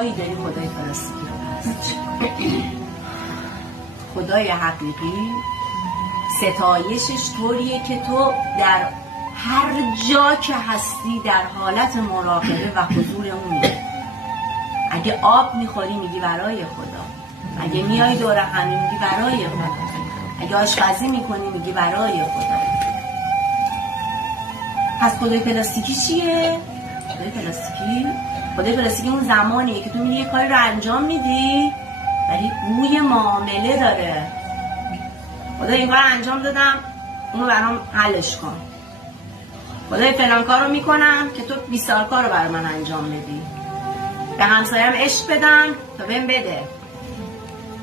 جاهایی داری خدای پلاستیکی رو پرستش میکنی. خدای حقیقی ستایشش طوریه که تو در هر جا که هستی در حالت مراقبه و حضور اونی. اگه آب میخوری میگی برای خدا، اگه میای دور همی میگی برای خدا، اگه آشپزی میکنی میگی برای خدا. پس خدای پلاستیکی چیه؟ خدای پلاستیکی اون زمانیه که تو میری یه کاری رو انجام میدی ولی بوی معامله داره. خدا این کار انجام دادم اونو برام حلش کن. خدای فلان کار رو میکنم که تو 20 کار رو برای من انجام بدی. به همسایم عشق بدن تا بهم بده،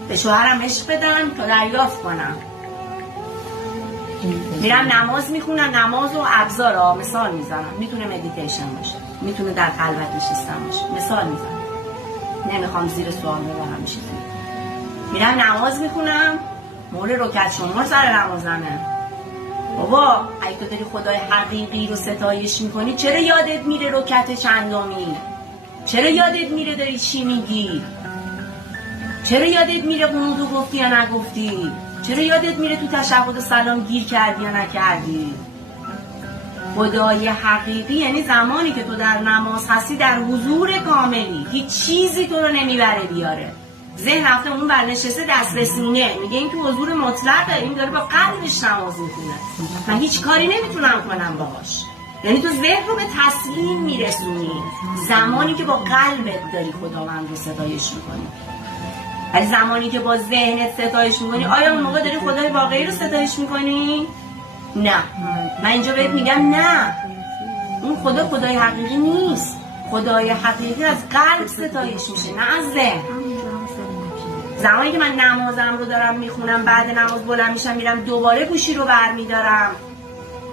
به شوهرم عشق بدن تا دریافت کنم. میرم نماز میخونم، نماز و ابزارا مثال میزنم، میتونه مدیتیشن باشه، میتونه در خلوت نشستن باشه، مثال میزنم، نمیخوام زیر سوال ببرم چیزی. میرم نماز میخونم، مورد رکعت شمار سر نمازمه. بابا اگه تو داری خدای حقیقی رو ستایش میکنی چرا یادت میره رکعت چندمی؟ چرا یادت میره داری چی میگی؟ چرا یادت میره قنوتو گفتی یا نگفتی؟ چرا یادت میره تو تشهد سلام گیر کردی یا نکردی؟ خدای حقیقی یعنی زمانی که تو در نماز هستی در حضور کاملی، هیچ چیزی تو رو نمیبره بیاره. ذهن رفته اون برنشسته دست به سینه، میگه این تو حضور مطلقه، این داره با قلبش نماز میخونه، من هیچ کاری نمیتونم کنم باهاش. یعنی تو ذهن رو به تسلیم میرسونی زمانی که با قلبت داری خداوند رو ستایش میکنی. ولی زمانی که با ذهنت ستایش میکنی، آیا اون موقع داری خدای واقعی رو ستایش میکنی؟ نه. من اینجا بهت میگم نه، اون خدا خدای حقیقی نیست. خدای حقیقی از قلب ستایش میشه، نه از ذهن. زمانی که من نمازم رو دارم میخونم، بعد نماز بلند میشم میرم دوباره گوشی رو برمیدارم،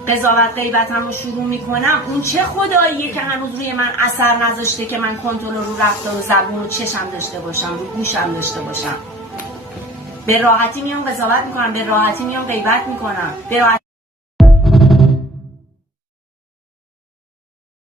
قضاوت غیبتم رو شروع میکنم، اون چه خداییه که هنوز روی من اثر نذاشته که من کنترل رو رفتار و زبون و چشم داشته باشم، رو گوشم داشته باشم. به راحتی میام قضاوت میکنم، به راحتی میام غیبت میکنم، به راحتی